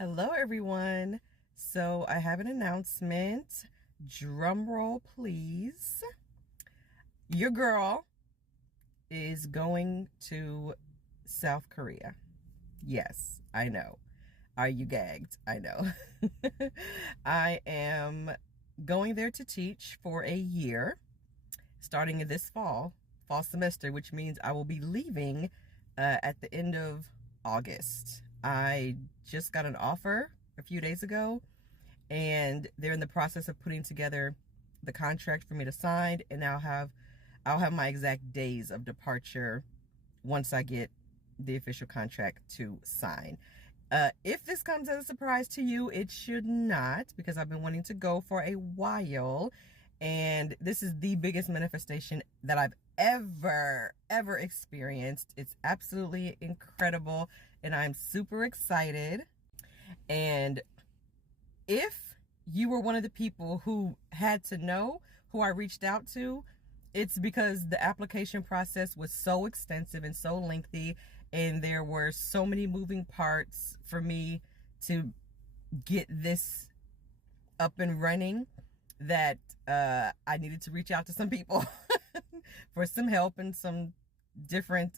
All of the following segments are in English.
Hello, everyone. So I have an announcement. Drum roll, please. Your girl is going to South Korea. Yes, I know. Are you gagged? I know. I am going there to teach for a year, starting in this fall semester, which means I will be leaving at the end of August. I just got an offer a few days ago, and they're in the process of putting together the contract for me to sign, and I'll have my exact days of departure once I get the official contract to sign. If this comes as a surprise to you, it should not, because I've been wanting to go for a while, and this is the biggest manifestation that I've ever experienced. It's absolutely incredible, and I'm super excited. And if you were one of the people who had to know who I reached out to, it's because the application process was so extensive and so lengthy, and there were so many moving parts for me to get this up and running that I needed to reach out to some people for some help and some different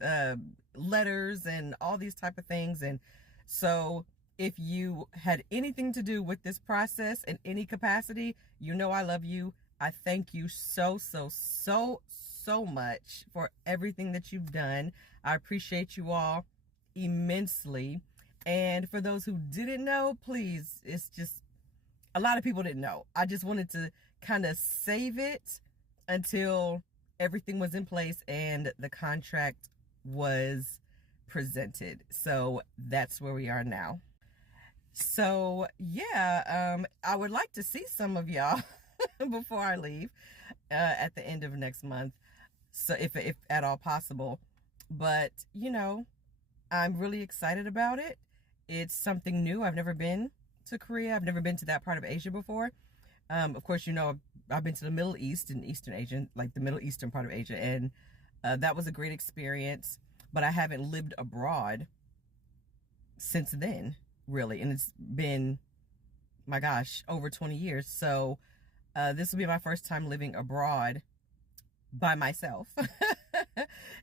letters and all these type of things. And so if you had anything to do with this process in any capacity, you know I love you. I thank you so much for everything that you've done. I appreciate you all immensely. And for those who didn't know, please, it's just, a lot of people didn't know. I just wanted to kind of save it until everything was in place and the contract was presented. So that's where we are now. So yeah, I would like to see some of y'all before I leave at the end of next month. So if at all possible, but you know, I'm really excited about it. It's something new. I've never been to Korea. I've never been to that part of Asia before. Of course, you know, I've been to the Middle East and Eastern Asia, like the Middle Eastern part of Asia, and that was a great experience, but I haven't lived abroad since then, really. And it's been, my gosh, over 20 years. So this will be my first time living abroad by myself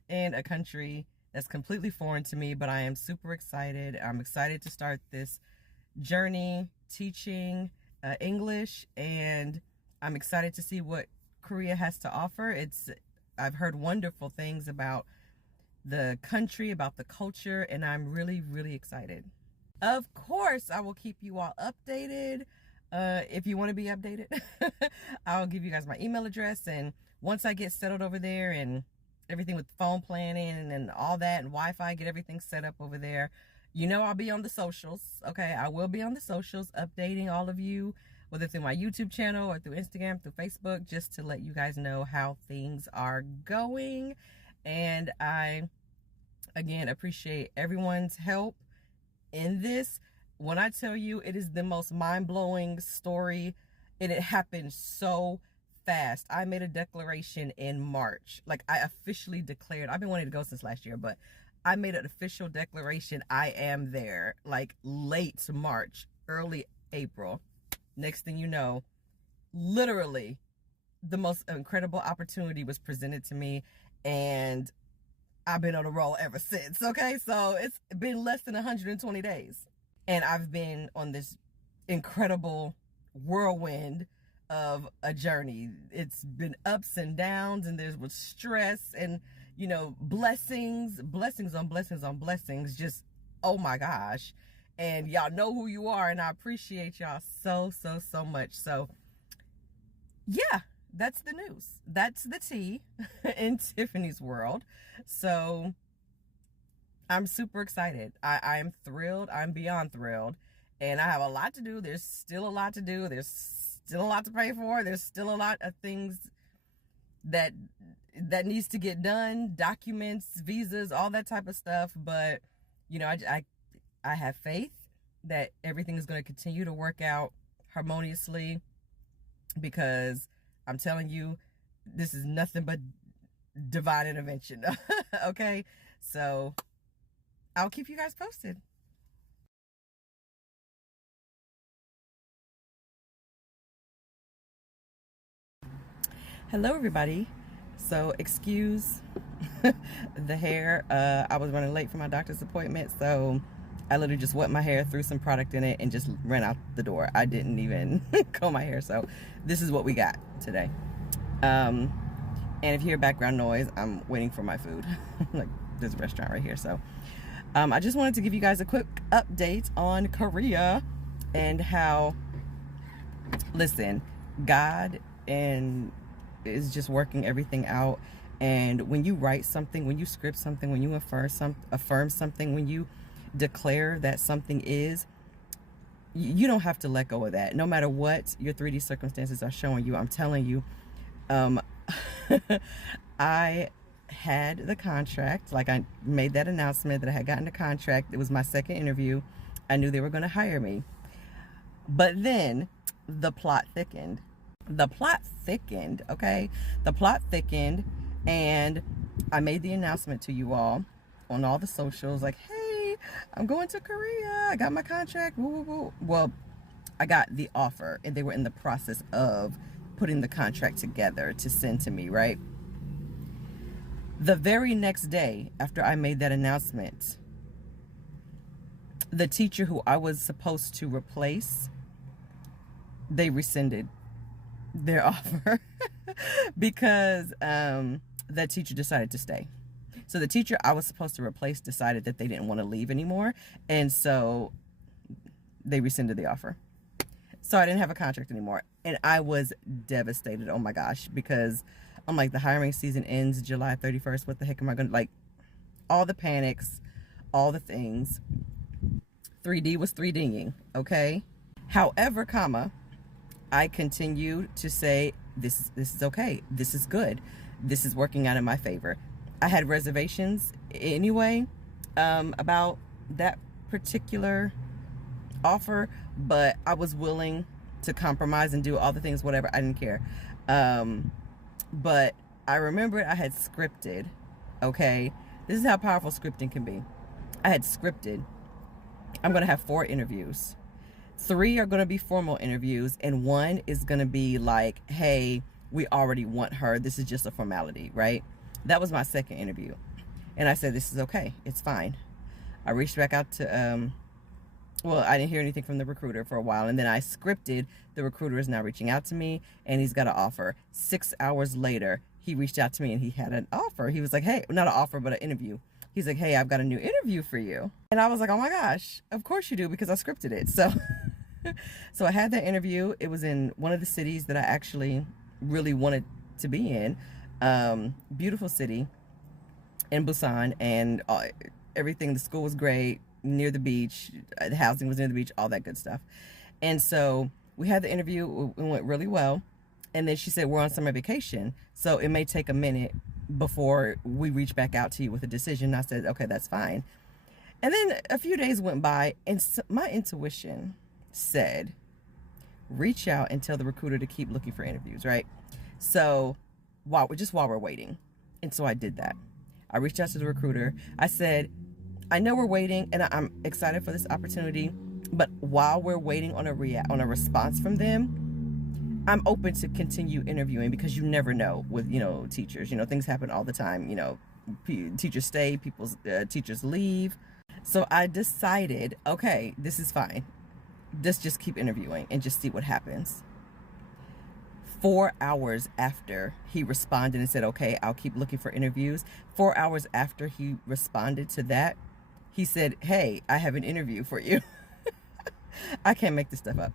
in a country that's completely foreign to me, but I am super excited. I'm excited to start this journey teaching English, and I'm excited to see what Korea has to offer. I've heard wonderful things about the country, about the culture, and I'm really excited. Of course, I will keep you all updated. If you want to be updated, I'll give you guys my email address, and once I get settled over there and everything with phone planning and all that and Wi-Fi, get everything set up over there, you know, I'll be on the socials. Okay, I will be on the socials updating all of you, whether through my YouTube channel or through Instagram, through Facebook, just to let you guys know how things are going. And I, again, appreciate everyone's help in this. When I tell you, it is the most mind-blowing story, and it happened so fast. I made a declaration in March. Like, I officially declared, I've been wanting to go since last year, but I made an official declaration. I am there, like late March, early April. Next thing you know, literally the most incredible opportunity was presented to me, and I've been on a roll ever since. Okay, so it's been less than 120 days, and I've been on this incredible whirlwind of a journey. It's been ups and downs, and there was stress and, you know, blessings on blessings on blessings. Just, oh my gosh. And y'all know who you are, and I appreciate y'all so much. So yeah, that's the news. That's the tea in Tiffany's world. So I'm super excited. I am thrilled. I'm beyond thrilled. And I have a lot to do. There's still a lot to do. There's still a lot to pay for. There's still a lot of things that needs to get done, documents, visas, all that type of stuff. But, you know, I have faith that everything is going to continue to work out harmoniously, because I'm telling you, this is nothing but divine intervention. Okay, so I'll keep you guys posted. Hello everybody. So excuse the hair. I was running late for my doctor's appointment, so I literally just wet my hair, threw some product in it, and just ran out the door. I didn't even comb my hair, so this is what we got today. And if you hear background noise, I'm waiting for my food. Like, there's a restaurant right here, so I just wanted to give you guys a quick update on Korea and how, listen, God is just working everything out. And when you write something, when you script something, when you affirm something, when you declare that something is, you don't have to let go of that. No matter what your 3D circumstances are showing you, I'm telling you, I had the contract. Like, I made that announcement that I had gotten the contract. It was my second interview. I knew they were going to hire me. But then the plot thickened. Okay? The plot thickened, and I made the announcement to you all on all the socials, like, hey, I'm going to Korea. I got my contract. Woo, woo, woo. Well, I got the offer, and they were in the process of putting the contract together to send to me, right? The very next day after I made that announcement, the teacher who I was supposed to replace, they rescinded their offer because that teacher decided to stay. So the teacher I was supposed to replace decided that they didn't want to leave anymore, and so they rescinded the offer. So I didn't have a contract anymore, and I was devastated. Oh my gosh, because I'm like, the hiring season ends July 31st. What the heck am I gonna, like, all the panics, all the things. 3D was 3D'ing, okay? However, I continued to say, this is okay. This is good. This is working out in my favor. I had reservations anyway about that particular offer, but I was willing to compromise and do all the things, whatever. I didn't care. But I remembered I had scripted, okay? This is how powerful scripting can be. I had scripted, I'm going to have 4 interviews. 3 are going to be formal interviews, and 1 is going to be like, hey, we already want her. This is just a formality, right? That was my second interview. And I said, this is okay. It's fine. I reached back out to, well, I didn't hear anything from the recruiter for a while, and then I scripted. The recruiter is now reaching out to me, and he's got an offer. 6 hours later, he reached out to me, and he had an offer. He was like, hey, not an offer, but an interview. He's like, hey, I've got a new interview for you. And I was like, oh my gosh, of course you do, because I scripted it. So, so I had that interview. It was in one of the cities that I actually really wanted to be in. Beautiful city in Busan, and everything, the school was great, near the beach, the housing was near the beach, all that good stuff. And so we had the interview, it went really well. And then she said, we're on summer vacation, so it may take a minute before we reach back out to you with a decision. And I said, okay, that's fine. And then a few days went by, and my intuition said, reach out and tell the recruiter to keep looking for interviews, right? So while we're waiting. And so I did that. I reached out to the recruiter. I said, I know we're waiting, and I'm excited for this opportunity, but while we're waiting on a response from them, I'm open to continue interviewing, because you never know with, teachers. Things happen all the time. Teachers stay, teachers leave. So I decided, okay, this is fine. Let's just keep interviewing and just see what happens. 4 hours after he responded and said, okay, I'll keep looking for interviews. 4 hours after he responded to that, he said, hey, I have an interview for you. I can't make this stuff up.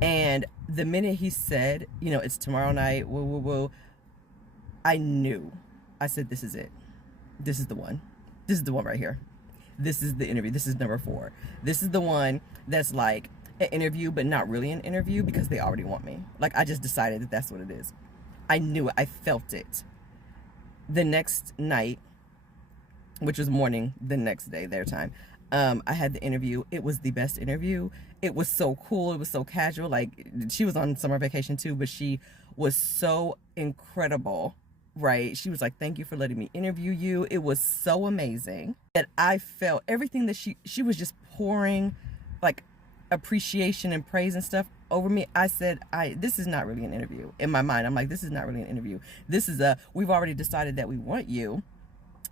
And the minute he said, it's tomorrow night, woo, woo, woo, I knew. I said, this is it. This is the one. This is the one right here. This is the interview. This is number 4. This is the one that's like an interview, but not really an interview, because they already want me. Like, I just decided that that's what it is. I knew it. I felt it. The next night, which was morning the next day, their time, I had the interview. It was the best interview. It was so cool. It was so casual. Like, she was on summer vacation too, but she was so incredible, right? She was like, thank you for letting me interview you. It was so amazing that I felt everything that she was just pouring, like, appreciation and praise and stuff over me, I said, this is not really an interview. In my mind, I'm like, this is not really an interview. This is we've already decided that we want you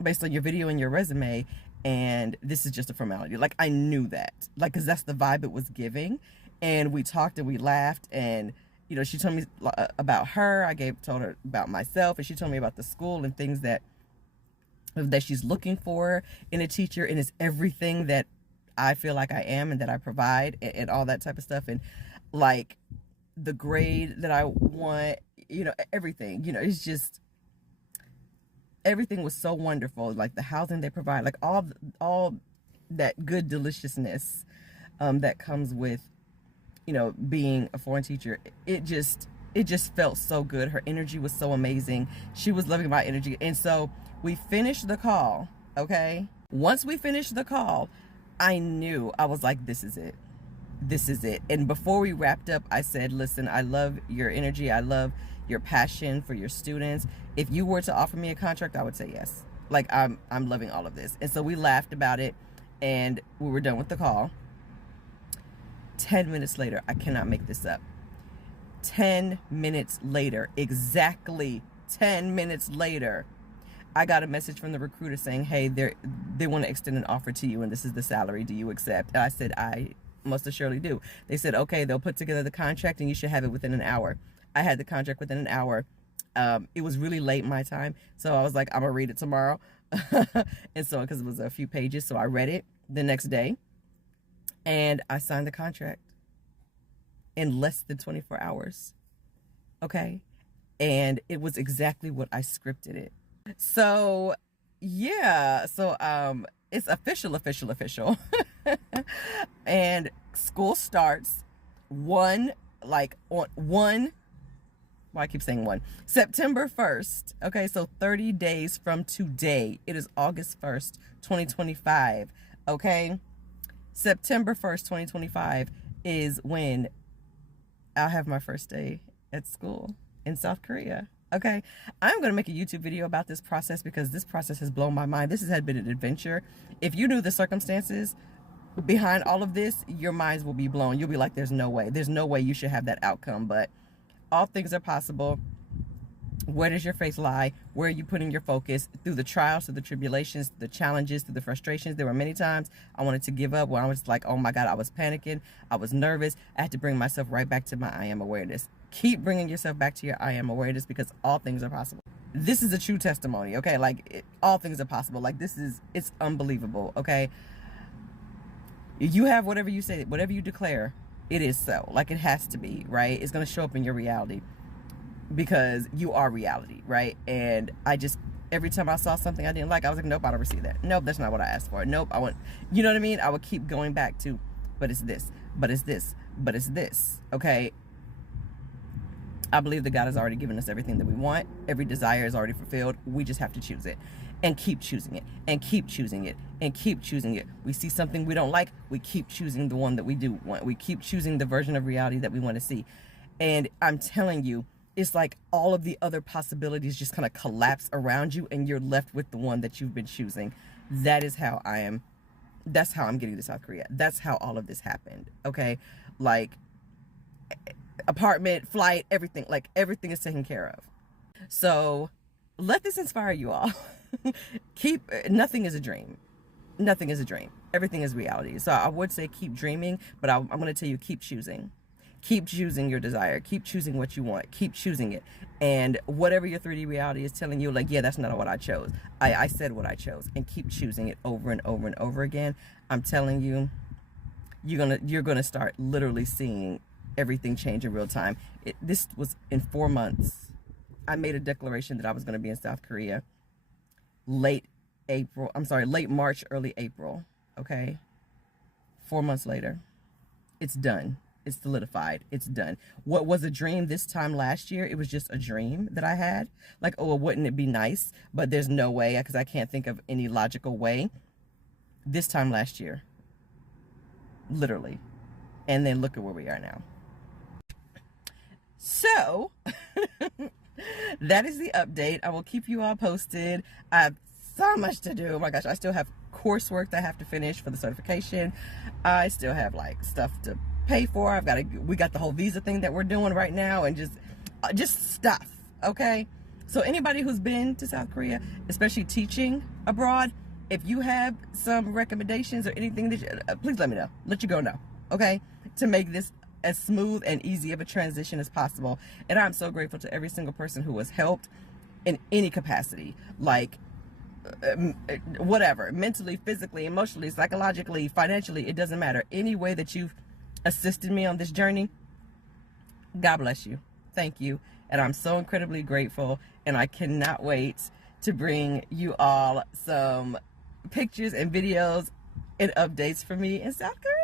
based on your video and your resume, and this is just a formality. Like, I knew that, like, because that's the vibe it was giving. And we talked and we laughed, and you know, she told me about her, told her about myself, and she told me about the school and things that she's looking for in a teacher, and it's everything that I feel like I am and that I provide, and all that type of stuff, and like the grade that I want, you know, everything, you know, it's just, everything was so wonderful. Like the housing they provide, like all that good deliciousness that comes with, you know, being a foreign teacher. It just felt so good. Her energy was so amazing. She was loving my energy. And so we finished the call, okay? Once we finished the call, I knew, I was like, this is it. This is it. And before we wrapped up, I said, listen, I love your energy. I love your passion for your students. If you were to offer me a contract, I would say yes. Like, I'm loving all of this. And so we laughed about it, and we were done with the call. 10 minutes later, I cannot make this up. 10 minutes later, exactly 10 minutes later, I got a message from the recruiter saying, hey, they want to extend an offer to you, and this is the salary. Do you accept? And I said, I most assuredly do. They said, okay, they'll put together the contract and you should have it within an hour. I had the contract within an hour. It was really late my time, so I was like, I'm gonna read it tomorrow. And so, because it was a few pages, so I read it the next day, and I signed the contract in less than 24 hours. Okay, and it was exactly what I scripted it. So yeah, so it's official. And school starts I keep saying September 1st. Okay, so 30 days from today. It is August 1st, 2025. Okay, September 1st, 2025 is when I'll have my first day at school in South Korea. Okay, I'm going to make a YouTube video about this process because this process has blown my mind. This has been an adventure. If you knew the circumstances behind all of this, your minds will be blown. You'll be like, there's no way you should have that outcome. But all things are possible. Where does your faith lie? Where are you putting your focus? Through the trials, through the tribulations, the challenges, through the frustrations. There were many times I wanted to give up, where I was like, oh my God, I was panicking. I was nervous. I had to bring myself right back to my I am awareness. Keep bringing yourself back to your I am awareness, because all things are possible. This is a true testimony, okay? Like, all things are possible. Like, it's unbelievable, okay? You have whatever you say, whatever you declare, it is so. Like, it has to be, right? It's going to show up in your reality, because you are reality, right? And every time I saw something I didn't like, I was like, nope, I don't receive that. Nope, that's not what I asked for. Nope, you know what I mean? I would keep going back to, but it's this, but it's this, but it's this, okay? I believe that God has already given us everything that we want. Every desire is already fulfilled. We just have to choose it, and keep choosing it, and keep choosing it, and keep choosing it. We see something we don't like, we keep choosing the one that we do want. We keep choosing the version of reality that we want to see. And I'm telling you, it's like all of the other possibilities just kind of collapse around you, and you're left with the one that you've been choosing. That is how I am. That's how I'm getting to South Korea. That's how all of this happened. Okay, like apartment, flight, everything. Like, everything is taken care of. So let this inspire you all. Nothing is a dream. Nothing is a dream. Everything is reality. So I would say keep dreaming, but I'm going to tell you, keep choosing. Keep choosing your desire. Keep choosing what you want. Keep choosing it. And whatever your 3D reality is telling you, like, yeah, that's not what I chose. I said what I chose. And keep choosing it over and over and over again. I'm telling you, you're gonna start literally seeing everything change in real time. This was in 4 months. I made a declaration that I was going to be in South Korea late March, early April. Okay. 4 months later, it's done. It's solidified. It's done. What was a dream this time last year, it was just a dream that I had. Like, oh, well, wouldn't it be nice? But there's no way, because I can't think of any logical way. This time last year, literally. And then look at where we are now. So that is the update. I will keep you all posted. I have so much to do. Oh my gosh, I still have coursework that I have to finish for the certification. I still have like stuff to pay for. We got the whole visa thing that we're doing right now, and just stuff. Okay, so anybody who's been to South Korea, especially teaching abroad, if you have some recommendations or anything that please let me know. Let your girl know, okay, to make this as smooth and easy of a transition as possible. And I'm so grateful to every single person who was helped in any capacity, like whatever, mentally, physically, emotionally, psychologically, financially, it doesn't matter. Any way that you've assisted me on this journey, God bless you. Thank you. And I'm so incredibly grateful, and I cannot wait to bring you all some pictures and videos and updates from me in South Korea.